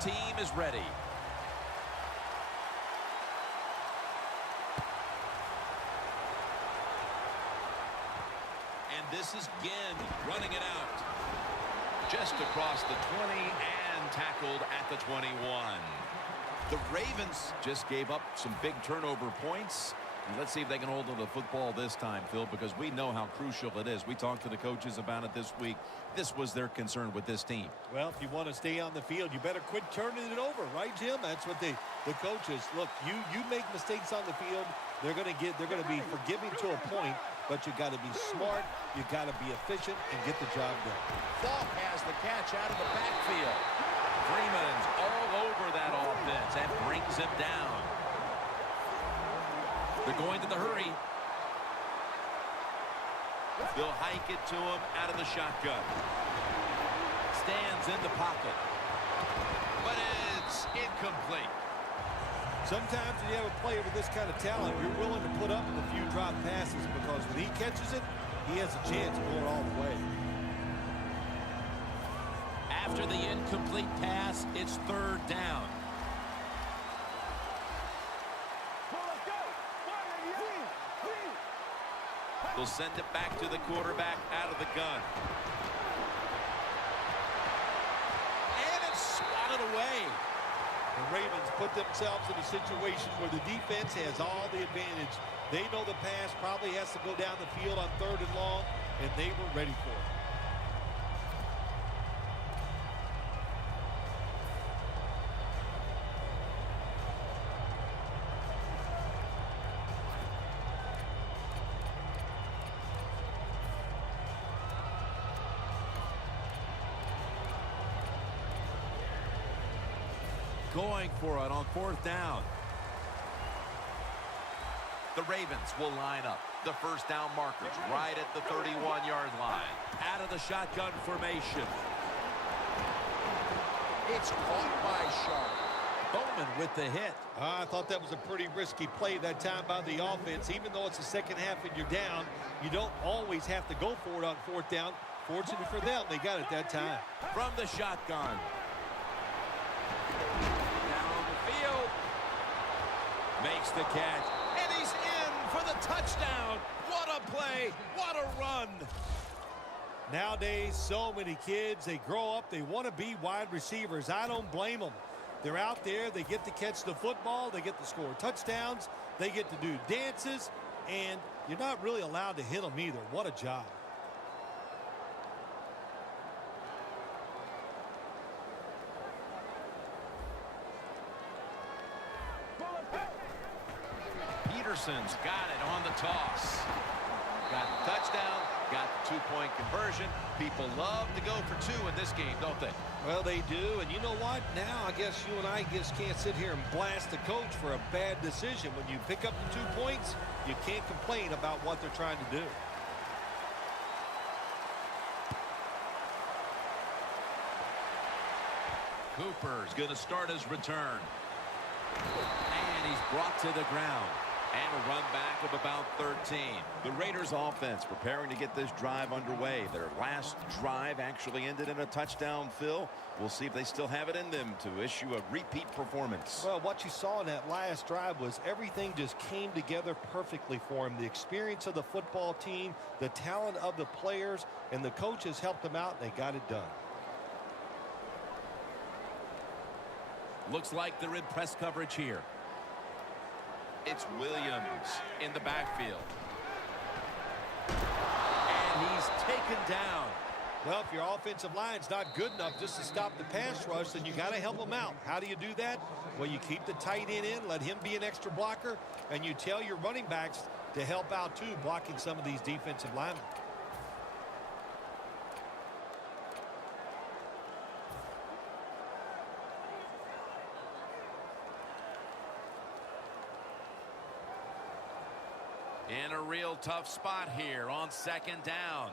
team is ready. And this is Ginn running it out. Just across the 20 and tackled at the 21. The Ravens just gave up some big turnover points. And let's see if they can hold on to the football this time, Phil, because we know how crucial it is. We talked to the coaches about it this week. This was their concern with this team. Well, if you want to stay on the field, you better quit turning it over, right, Jim? That's what the coaches look. You make mistakes on the field, they're going to be forgiving to a point, but you got to be smart, you got to be efficient, and get the job done. Falk has the catch out of the backfield. Freeman's all over that offense and brings him down. They're going to the hurry. They'll hike it to him out of the shotgun. Stands in the pocket. But it's incomplete. Sometimes when you have a player with this kind of talent, you're willing to put up with a few drop passes because when he catches it, he has a chance of going all the way. After the incomplete pass, it's third down. They'll send it back to the quarterback out of the gun. And it's swatted away. The Ravens put themselves in a situation where the defense has all the advantage. They know the pass probably has to go down the field on 3rd and long, and they were ready for it. Going for it on 4th down. The Ravens will line up. The first down markers right at the 31-yard line. Out of the shotgun formation. It's caught by Sharp. Bowman with the hit. I thought that was a pretty risky play that time by the offense. Even though it's the second half and you're down, you don't always have to go for it on 4th down. Fortunate for them, they got it that time. From the shotgun. Field. Makes the catch, and he's in for the touchdown. What a play, what a run. Nowadays, so many kids, they grow up, they want to be wide receivers. I don't blame them. They're out there, they get to catch the football, they get to score touchdowns, they get to do dances, and you're not really allowed to hit them either. What a job. Peterson's got it on the toss. Got the touchdown, got the two-point conversion. People love to go for 2 in this game, don't they? Well, they do, and you know what? Now I guess you and I just can't sit here and blast the coach for a bad decision. When you pick up the 2 points, you can't complain about what they're trying to do. Cooper's going to start his return. And he's brought to the ground. And a run back of about 13. The Raiders offense preparing to get this drive underway. Their last drive actually ended in a touchdown, Phil. We'll see if they still have it in them to issue a repeat performance. Well, what you saw in that last drive was everything just came together perfectly for him. The experience of the football team, the talent of the players, and the coaches helped them out, and they got it done. Looks like they're in press coverage here. It's Williams in the backfield. And he's taken down. Well, if your offensive line's not good enough just to stop the pass rush, then you got to help them out. How do you do that? Well, you keep the tight end in, let him be an extra blocker, and you tell your running backs to help out too, blocking some of these defensive linemen. In a real tough spot here on 2nd down.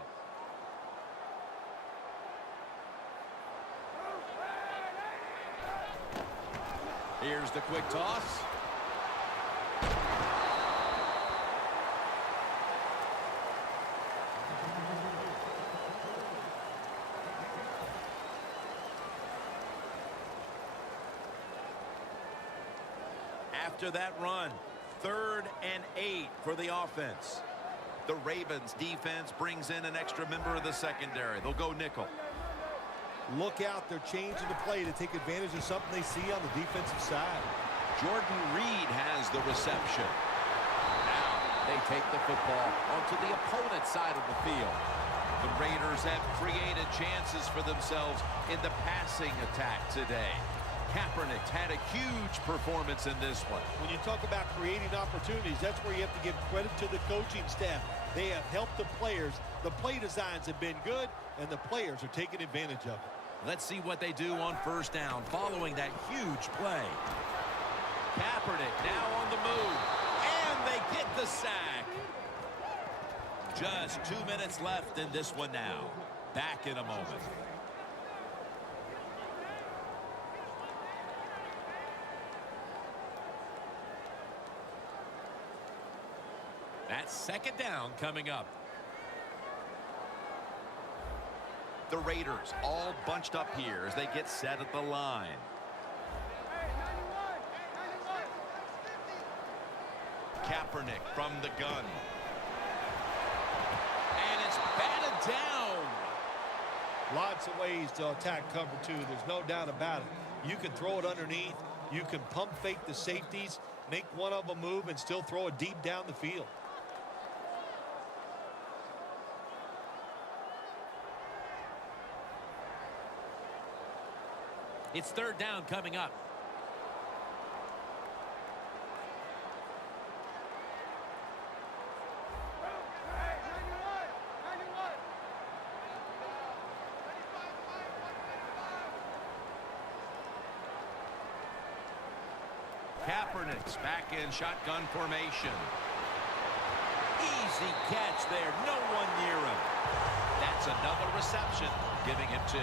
Here's the quick toss. after that run. 3rd and 8 for the offense. The Ravens defense brings in an extra member of the secondary. They'll go nickel. Look out, they're changing the play to take advantage of something they see on the defensive side. Jordan Reed has the reception. Now they take the football onto the opponent's side of the field. The Raiders have created chances for themselves in the passing attack today. Kaepernick had a huge performance in this one. When you talk about creating opportunities, that's where you have to give credit to the coaching staff. They have helped the players. The play designs have been good, and the players are taking advantage of it. Let's see what they do on 1st down following that huge play. Kaepernick now on the move, and they get the sack. Just 2 minutes left in this one now. Back in a moment. That's 2nd down coming up. The Raiders all bunched up here as they get set at the line. Kaepernick from the gun. And it's batted down. Lots of ways to attack cover 2. There's no doubt about it. You can throw it underneath. You can pump fake the safeties, make one of them move, and still throw it deep down the field. It's 3rd down coming up. Kaepernick's back in shotgun formation. Easy catch there. No one near him. That's another reception, giving him 2.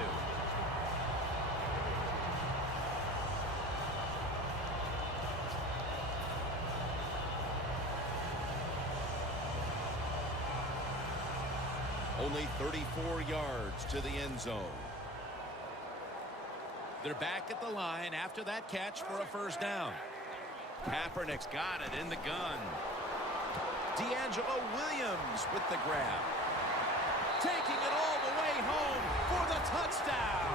Only 34 yards to the end zone. They're back at the line after that catch for a 1st down. Kaepernick's got it in the gun. D'Angelo Williams with the grab. Taking it all the way home for the touchdown.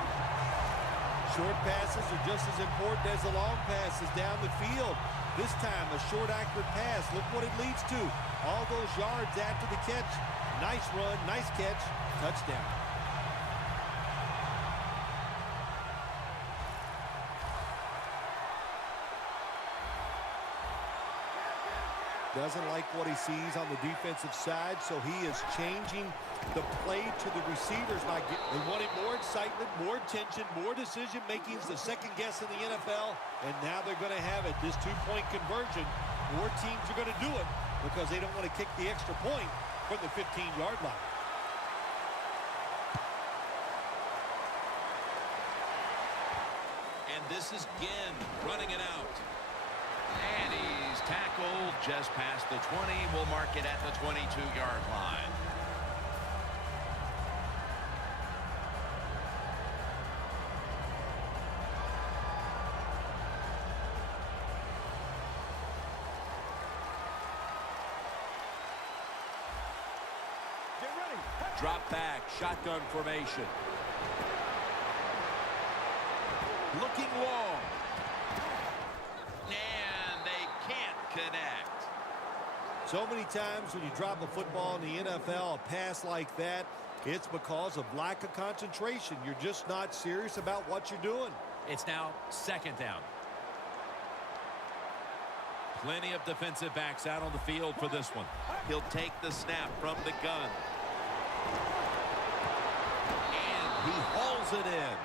Short passes are just as important as the long passes down the field. This time, a short, accurate pass. Look what it leads to. All those yards after the catch. Nice run, nice catch, touchdown. Doesn't like what he sees on the defensive side, so he is changing the play to the receivers. They wanted more excitement, more attention, more decision-making. It's the second guess in the NFL, and now they're going to have it. This 2-point conversion, more teams are going to do it because they don't want to kick the extra point from the 15-yard line. And this is Ginn running it out. And he's tackled just past the 20. We'll mark it at the 22-yard line. Drop back, shotgun formation. Looking long. And they can't connect. So many times when you drop a football in the NFL, a pass like that, it's because of lack of concentration. You're just not serious about what you're doing. It's now 2nd down. Plenty of defensive backs out on the field for this one. He'll take the snap from the gun. And he hauls it in.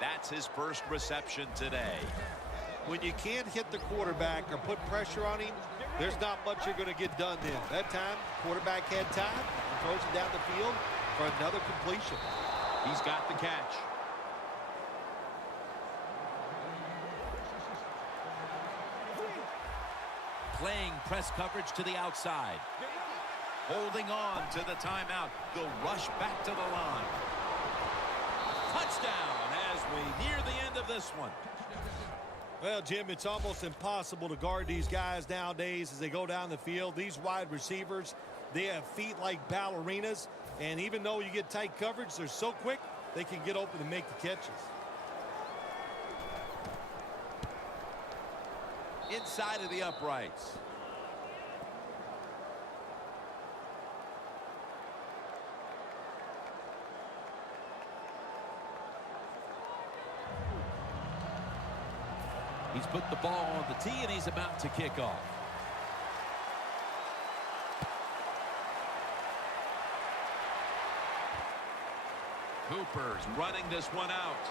That's his first reception today. When you can't hit the quarterback or put pressure on him, there's not much you're going to get done then. That time, quarterback had time and throws it down the field for another completion. He's got the catch. Playing press coverage to the outside. Holding on to the timeout. They'll rush back to the line. Touchdown as we near the end of this one. Well, Jim, it's almost impossible to guard these guys nowadays as they go down the field. These wide receivers, they have feet like ballerinas, and even though you get tight coverage, they're so quick, they can get open and make the catches. Inside of the uprights. He's put the ball on the tee, and he's about to kick off. Cooper's running this one out.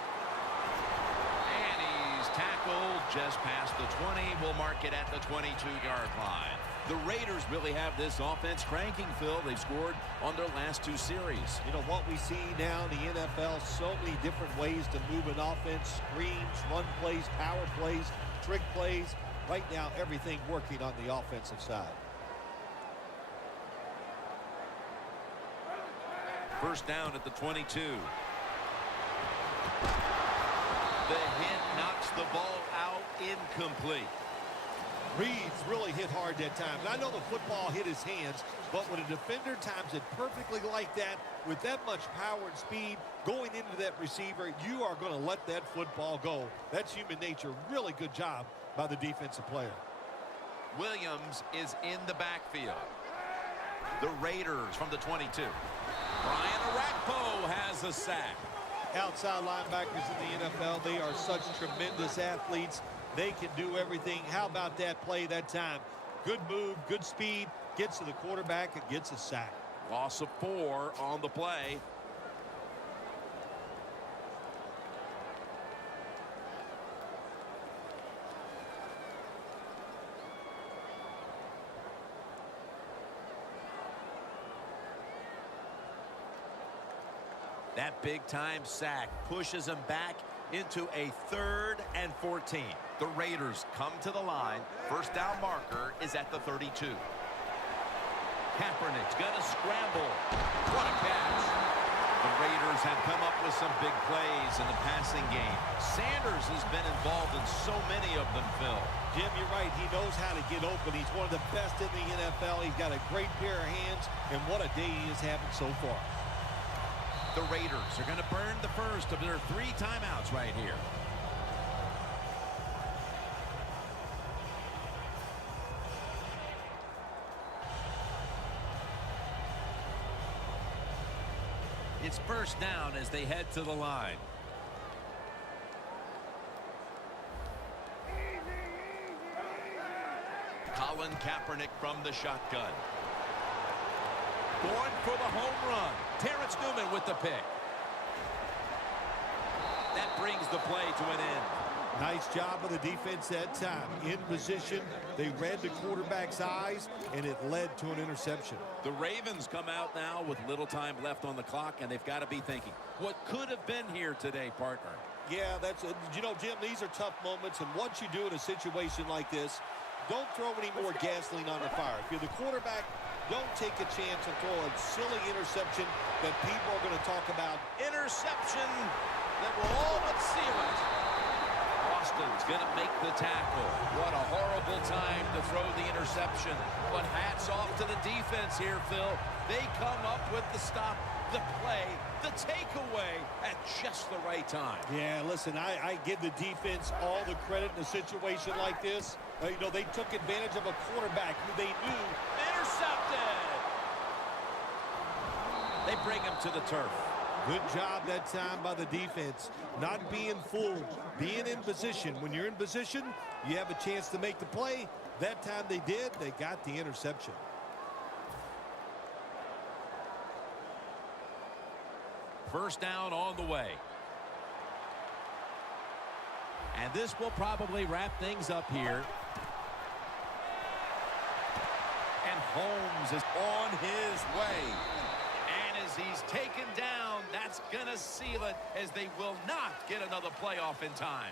And he's tackled just past the 20. We'll mark it at the 22-yard line. The Raiders really have this offense cranking, Phil. They've scored on their last 2 series. You know, what we see now in the NFL, so many different ways to move an offense. Screens, run plays, power plays, trick plays. Right now, everything working on the offensive side. First down at the 22. The hit knocks the ball out, incomplete. Reed's really hit hard that time. And I know the football hit his hands, but when a defender times it perfectly like that, with that much power and speed going into that receiver, you are going to let that football go. That's human nature. Really good job by the defensive player. Williams is in the backfield. The Raiders from the 22. Brian Arakpo has a sack. Outside linebackers in the NFL, they are such tremendous athletes. They can do everything. How about that play that time? Good move, good speed, gets to the quarterback and gets a sack. Loss of 4 on the play. That big-time sack pushes him back into a 3rd and 14. The Raiders come to the line. First down marker is at the 32. Kaepernick's going to scramble. What a catch. The Raiders have come up with some big plays in the passing game. Sanders has been involved in so many of them, Phil. Jim, you're right. He knows how to get open. He's one of the best in the NFL. He's got a great pair of hands, and what a day he is having so far. The Raiders are going to burn the first of their 3 timeouts right here. It's first down as they head to the line. Colin Kaepernick from the shotgun. Going for the home run. Terrence Newman with the pick. That brings the play to an end. Nice job of the defense that time. In position, they read the quarterback's eyes, and it led to an interception. The Ravens come out now with little time left on the clock, and they've got to be thinking, what could have been here today, partner? Yeah, that's it. You know, Jim, these are tough moments, and what you do in a situation like this, don't throw any more gasoline on the fire. If you're the quarterback, don't take a chance and throw a silly interception that people are going to talk about. Interception that will all but seal it. Austin's going to make the tackle. What a horrible time to throw the interception. But hats off to the defense here, Phil. They come up with the stop, the play, the takeaway at just the right time. Yeah, listen, I give the defense all the credit in a situation like this. You know, they took advantage of a quarterback who they knew. Intercepted. They bring him to the turf. Good job that time by the defense. Not being fooled, being in position. When you're in position, you have a chance to make the play. That time they did. They got the interception. First down on the way. And this will probably wrap things up here. And Holmes is on his way. And as he's taken down, that's going to seal it as they will not get another playoff in time.